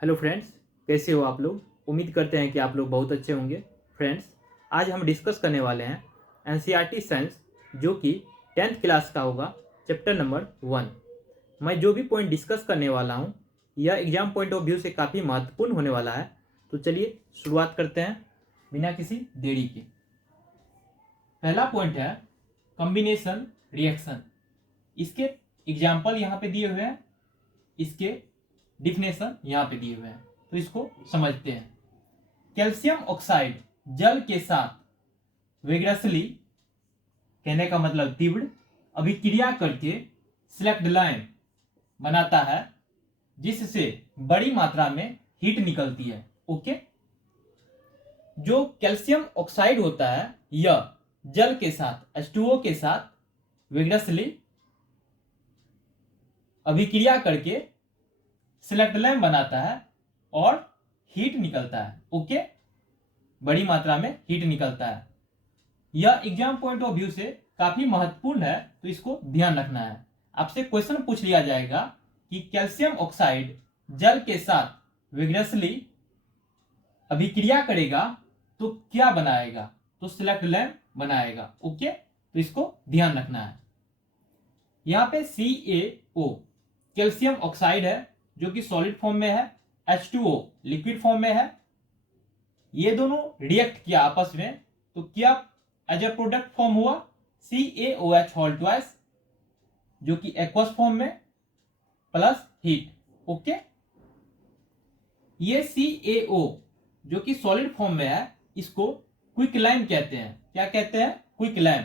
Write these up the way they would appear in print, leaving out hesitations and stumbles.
Hello friends, कैसे हो आप लोग। उम्मीद करते हैं कि आप लोग बहुत अच्छे होंगे। फ्रेंड्स, आज हम डिस्कस करने वाले हैं एनसीईआरटी साइंस, जो कि 10th क्लास का होगा, चैप्टर नंबर 1। मैं जो भी पॉइंट डिस्कस करने वाला हूं, यह एग्जाम पॉइंट ऑफ व्यू से काफ़ी महत्वपूर्ण होने वाला है। तो चलिए शुरुआत करते हैं बिना किसी देरी के। पहला पॉइंट है कॉम्बिनेशन रिएक्शन। इसके एग्जाम्पल यहाँ पे दिए हुए हैं, इसके डिफिनेशन यहाँ पे दिए हुए हैं, तो इसको समझते हैं। कैल्शियम ऑक्साइड जल के साथ वेगरसली, कहने का मतलब तीव्र अभिक्रिया करके सिलेक्ट लाइम बनाता है, जिससे बड़ी मात्रा में हीट निकलती है। ओके, जो कैल्शियम ऑक्साइड होता है यह जल के साथ H2O के साथ वेगरसली अभिक्रिया करके सिलेक्ट लाइम बनाता है और हीट निकलता है। ओके, बड़ी मात्रा में हीट निकलता है। यह एग्जाम पॉइंट ऑफ व्यू से काफी महत्वपूर्ण है, तो इसको ध्यान रखना है। आपसे क्वेश्चन पूछ लिया जाएगा कि कैल्शियम ऑक्साइड जल के साथ विग्रसली अभिक्रिया करेगा तो क्या बनाएगा, तो सिलेक्ट लैम्प बनाएगा। ओके, तो इसको ध्यान रखना है। यहां पे CaO कैल्शियम ऑक्साइड है, जो कि सॉलिड फॉर्म में है, H2O लिक्विड फॉर्म में है। ये दोनों रिएक्ट किया आपस में, तो क्या एज ए प्रोडक्ट फॉर्म हुआ CaOH होल ट्वाइस, जो कि एक्वस फॉर्म में, प्लस हीट। ओके, ये CaO जो कि सॉलिड फॉर्म में है, इसको क्विक लाइम कहते हैं। क्या कहते हैं? Quick lime.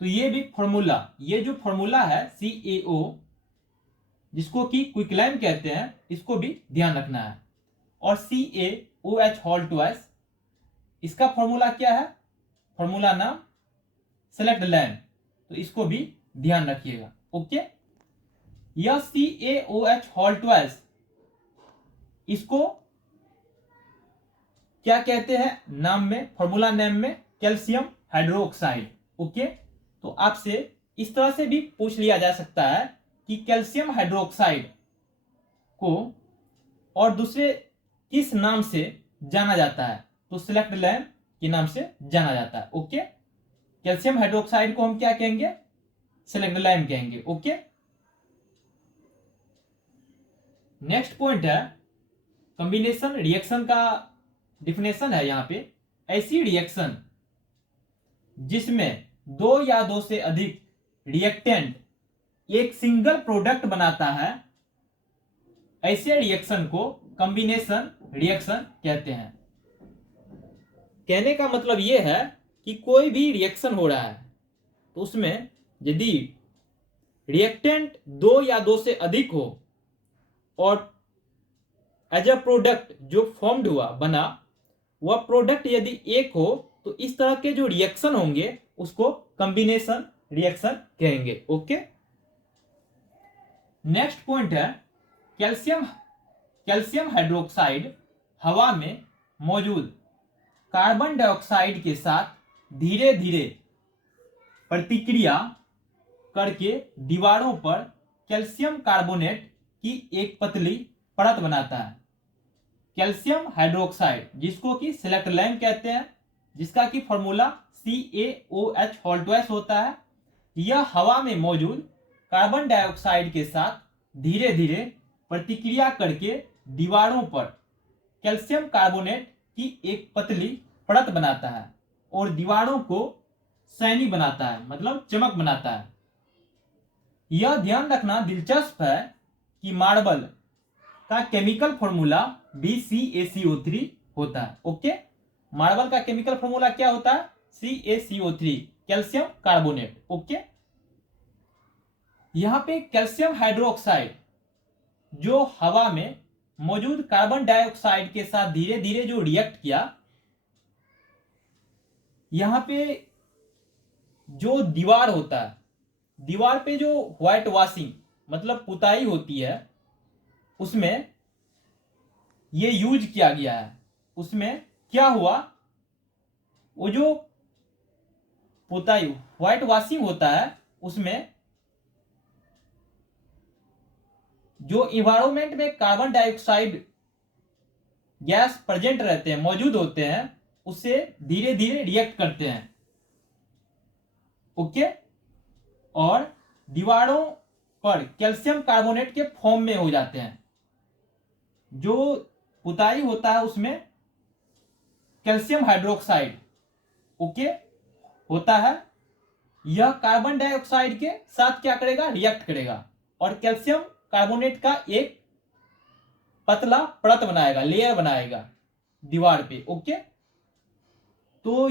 तो ये भी फॉर्मूला, ये जो फॉर्मूला है CaO, जिसको कि क्विक लाइम कहते हैं, इसको भी ध्यान रखना है। और CaOH होल ट्वाइस, इसका फॉर्मूला क्या है? फॉर्मूला नाम सेलेक्ट लैम्प, तो इसको भी ध्यान रखिएगा। ओके, यह CaOH होल ट्वाइस, इसको क्या कहते हैं नाम में, फॉर्मूला नेम में? Calcium hydroxide. ओके, तो आपसे इस तरह से भी पूछ लिया जा सकता है कि कैल्शियम हाइड्रोक्साइड को और दूसरे किस नाम से जाना जाता है, तो सिलेक्ट लैम्प के नाम से जाना जाता है। ओके, कैल्शियम हाइड्रोक्साइड को हम क्या कहेंगे? सिलेक्ट लैम्प कहेंगे। ओके, नेक्स्ट पॉइंट है कॉम्बिनेशन रिएक्शन का डिफिनेशन है। यहां पे ऐसी रिएक्शन जिसमें दो या दो से अधिक रिएक्टेंट एक सिंगल प्रोडक्ट बनाता है, ऐसे रिएक्शन को कॉम्बिनेशन रिएक्शन कहते हैं। कहने का मतलब यह है कि कोई भी रिएक्शन हो रहा है, तो उसमें यदि रिएक्टेंट दो या दो से अधिक हो और एज अ प्रोडक्ट जो फॉर्म्ड हुआ, बना, वह प्रोडक्ट यदि एक हो, तो इस तरह के जो रिएक्शन होंगे उसको कॉम्बिनेशन रिएक्शन कहेंगे। ओके, नेक्स्ट पॉइंट है कैल्शियम कैल्शियम हाइड्रोक्साइड हवा में मौजूद कार्बन डाइऑक्साइड के साथ धीरे धीरे प्रतिक्रिया करके दीवारों पर कैल्शियम कार्बोनेट की एक पतली परत बनाता है। कैल्शियम हाइड्रोक्साइड, जिसको कि सिलेक्ट लैम्प कहते हैं, जिसका कि फॉर्मूला CaOH होल ट्वाइस होता है, यह हवा में मौजूद कार्बन डाइऑक्साइड के साथ धीरे धीरे प्रतिक्रिया करके दीवारों पर कैल्शियम कार्बोनेट की एक पतली परत बनाता है और दीवारों को सैनी बनाता है, मतलब चमक बनाता है। यह ध्यान रखना दिलचस्प है कि मार्बल का केमिकल फॉर्मूला BCaCO3 होता है। ओके, मार्बल का केमिकल फॉर्मूला क्या होता है? CaCO3, calcium carbonate. ओके, यहां पे कैल्शियम हाइड्रोक्साइड जो हवा में मौजूद कार्बन डाइऑक्साइड के साथ धीरे धीरे जो रिएक्ट किया, यहां पे जो दीवार होता है, दीवार पे जो व्हाइट वॉशिंग मतलब पुताई होती है, उसमें ये यूज किया गया है। उसमें क्या हुआ, वो जो पुताई व्हाइट वॉशिंग होता है, उसमें जो इन्वायरमेंट में कार्बन डाइऑक्साइड गैस प्रेजेंट रहते हैं, मौजूद होते हैं, उससे धीरे धीरे रिएक्ट करते हैं। ओके। और दीवारों पर कैल्शियम कार्बोनेट के फॉर्म में हो जाते हैं। जो पुताई होता है उसमें कैल्शियम हाइड्रोक्साइड ओके होता है। यह कार्बन डाइऑक्साइड के साथ क्या करेगा, रिएक्ट करेगा और कैल्शियम कार्बोनेट का एक पतला परत बनाएगा, लेयर बनाएगा दीवार पे। ओके। तो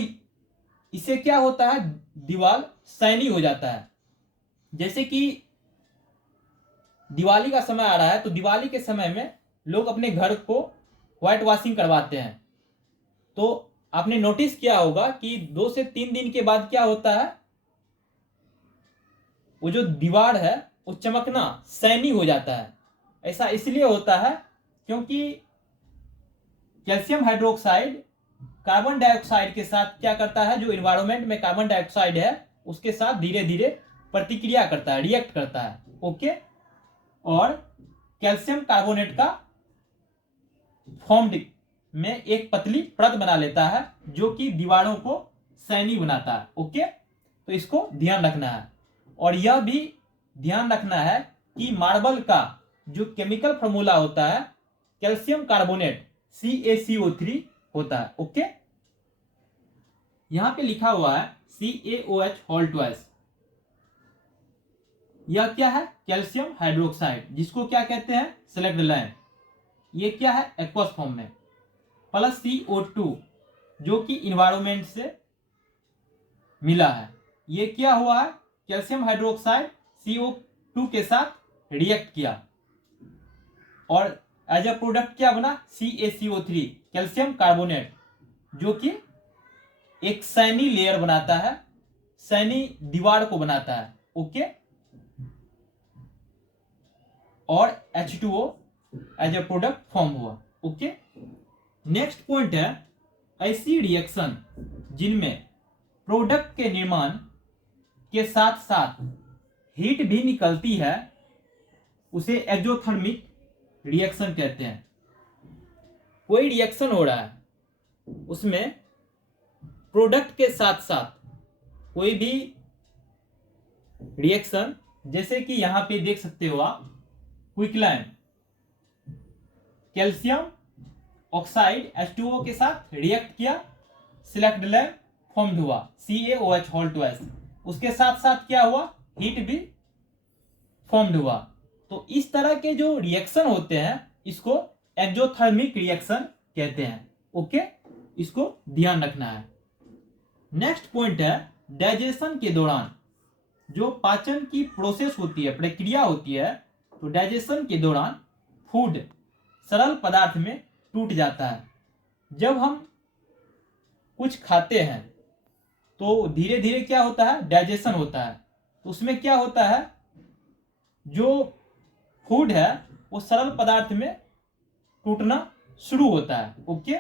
इससे क्या होता है, दीवार शाइनी हो जाता है। जैसे कि दिवाली का समय आ रहा है, तो दिवाली के समय में लोग अपने घर को व्हाइट वॉशिंग करवाते हैं। तो आपने नोटिस किया होगा कि 2 से 3 दिन के बाद क्या होता है, वो जो दीवार है वो चमकना, शाइनी हो जाता है। ऐसा इसलिए होता है क्योंकि कैल्शियम हाइड्रोक्साइड कार्बन डाइऑक्साइड के साथ क्या करता है, जो इन्वायरमेंट में कार्बन डाइऑक्साइड है उसके साथ धीरे धीरे प्रतिक्रिया करता है, रिएक्ट करता है। ओके। और कैल्शियम कार्बोनेट का फॉर्म्ड में एक पतली परत बना लेता है जो कि दीवारों को शाइनी बनाता है। ओके। तो इसको ध्यान रखना है। और यह भी ध्यान रखना है कि मार्बल का जो केमिकल फॉर्मूला होता है कैल्शियम कार्बोनेट CaCO3 होता है। ओके। यहां पे लिखा हुआ है CaOH होल ट्वाइस। यह क्या है, कैल्शियम हाइड्रोक्साइड, जिसको क्या कहते हैं, सेलेक्ट लैम्प। ये क्या है, एक्वस फॉर्म में, प्लस CO2 जो कि इन्वायरमेंट से मिला है। ये क्या हुआ है, कैल्शियम हाइड्रोक्साइड CO2 के साथ रिएक्ट किया और एज ए प्रोडक्ट क्या बना, CaCO3 कैल्शियम कार्बोनेट, जो कि एक शाइनी लेयर बनाता है, शाइनी दीवार को बनाता है। ओके। और H2O as a product form हुआ। ओके। नेक्स्ट पॉइंट है, ऐसी रिएक्शन जिनमें प्रोडक्ट के निर्माण के साथ साथ हीट भी निकलती है उसे एक्सोथर्मिक रिएक्शन कहते हैं। कोई रिएक्शन हो रहा है, उसमें प्रोडक्ट के साथ साथ कोई भी रिएक्शन, जैसे कि यहां पे देख सकते हो आप, क्विकलाइम कैल्शियम ऑक्साइड H2O के साथ रिएक्ट किया, सिलेक्ट लैम्प फॉर्म्ड हुआ, CaOH होल ट्वाइस। उसके साथ साथ क्या हुआ, हीट भी फॉर्म्ड हुआ। तो इस तरह के जो रिएक्शन होते हैं इसको एक्सोथर्मिक रिएक्शन कहते हैं। ओके। इसको ध्यान रखना है। नेक्स्ट पॉइंट है, डाइजेशन के दौरान जो पाचन की प्रोसेस होती है, प्रक्रिया होती है, तो डाइजेशन के दौरान फूड सरल पदार्थ में टूट जाता है। जब हम कुछ खाते हैं तो धीरे धीरे क्या होता है, डाइजेशन होता है। तो उसमें क्या होता है, जो फूड है वो सरल पदार्थ में टूटना शुरू होता है। ओके।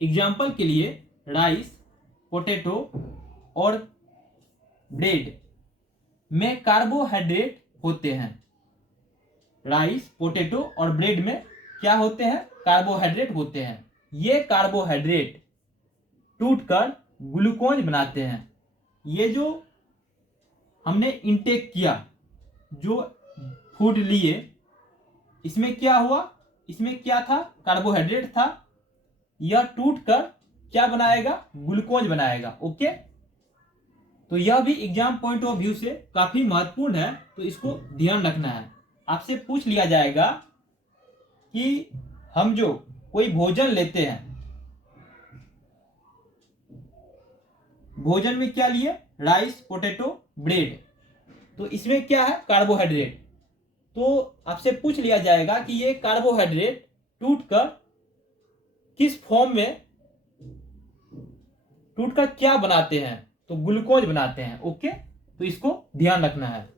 एग्जाम्पल के लिए राइस, पोटैटो और ब्रेड में कार्बोहाइड्रेट होते हैं। राइस, पोटैटो और ब्रेड में क्या होते हैं, कार्बोहाइड्रेट होते हैं। ये कार्बोहाइड्रेट टूटकर ग्लूकोज बनाते हैं। ये जो हमने इनटेक किया, जो फूड लिए, इसमें क्या हुआ, इसमें क्या था, कार्बोहाइड्रेट था। यह टूटकर क्या बनाएगा, ग्लूकोज बनाएगा। ओके। तो यह भी एग्जाम पॉइंट ऑफ व्यू से काफी महत्वपूर्ण है, तो इसको ध्यान रखना है। आपसे पूछ लिया जाएगा कि हम जो कोई भोजन लेते हैं, भोजन में क्या लिए, राइस, पोटैटो, ब्रेड, तो इसमें क्या है, कार्बोहाइड्रेट। तो आपसे पूछ लिया जाएगा कि ये कार्बोहाइड्रेट टूटकर किस फॉर्म में, टूटकर क्या बनाते हैं, तो ग्लूकोज बनाते हैं। ओके। तो इसको ध्यान रखना है।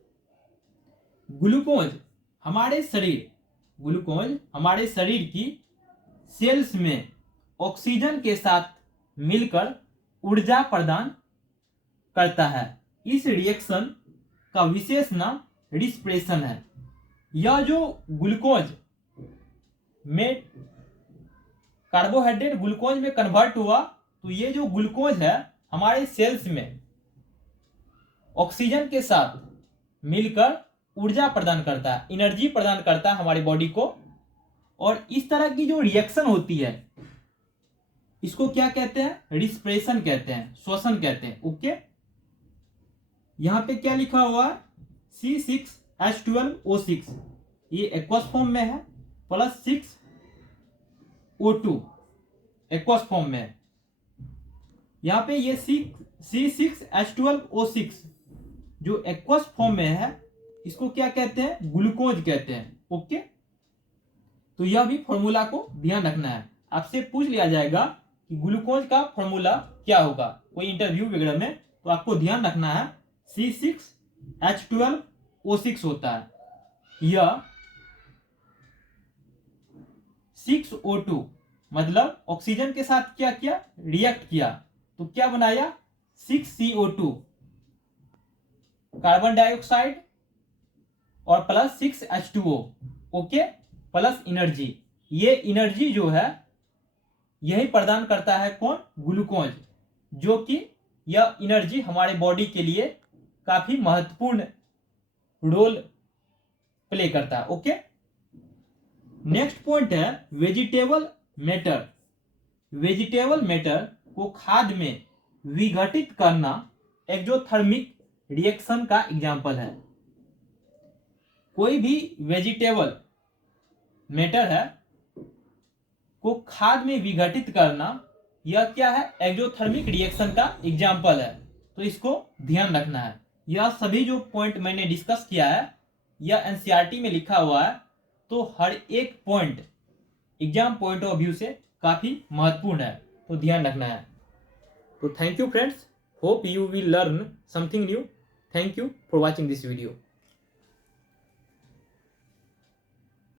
ग्लूकोज हमारे शरीर की सेल्स में ऑक्सीजन के साथ मिलकर ऊर्जा प्रदान करता है। इस रिएक्शन का विशेष नाम रिस्पिरेशन है। यह जो ग्लूकोज में कार्बोहाइड्रेट ग्लूकोज में कन्वर्ट हुआ, तो ये जो ग्लूकोज है हमारे सेल्स में ऑक्सीजन के साथ मिलकर ऊर्जा प्रदान करता है, एनर्जी प्रदान करता है हमारी बॉडी को। और इस तरह की जो रिएक्शन होती है इसको क्या कहते हैं? रिस्पिरेशन कहते हैं, श्वसन कहते हैं। ओके, यहां पे क्या लिखा हुआ है? C6H12O6, ये एक्वस फॉर्म में है, प्लस 6O2 एक्वस फॉर्म में है। यहां पे ये C6H12O6 जो एक्वस फॉर्म में है इसको क्या कहते हैं? ग्लूकोज कहते हैं। ओके, तो यह भी फॉर्मूला को ध्यान रखना है। आपसे पूछ लिया जाएगा कि ग्लूकोज का फॉर्मूला क्या होगा कोई इंटरव्यू वगैरह में, तो आपको ध्यान रखना है C6H12O6 होता है। यह 6O2 मतलब ऑक्सीजन के साथ क्या किया? रिएक्ट किया, तो क्या बनाया? 6CO2 कार्बन डाइऑक्साइड और plus 6H2O। Okay, plus energy. ये एनर्जी जो है यही प्रदान करता है कौन? ग्लूकोज, जो कि यह एनर्जी हमारे बॉडी के लिए काफी महत्वपूर्ण रोल प्ले करता है। ओके, नेक्स्ट पॉइंट है वेजिटेबल मैटर। वेजिटेबल मैटर को खाद्य में विघटित करना एक्सोथर्मिक रिएक्शन का एग्जाम्पल है। कोई भी वेजिटेबल मैटर है को खाद्य में विघटित करना, यह क्या है? एक्सोथर्मिक रिएक्शन का एग्जाम्पल है। तो इसको ध्यान रखना है। यह सभी जो पॉइंट मैंने डिस्कस किया है यह एनसीईआरटी में लिखा हुआ है, तो हर एक point exam point of view से काफी महत्वपूर्ण है, तो ध्यान रखना है। तो thank you friends, hope you will learn something new. Thank you for watching this video.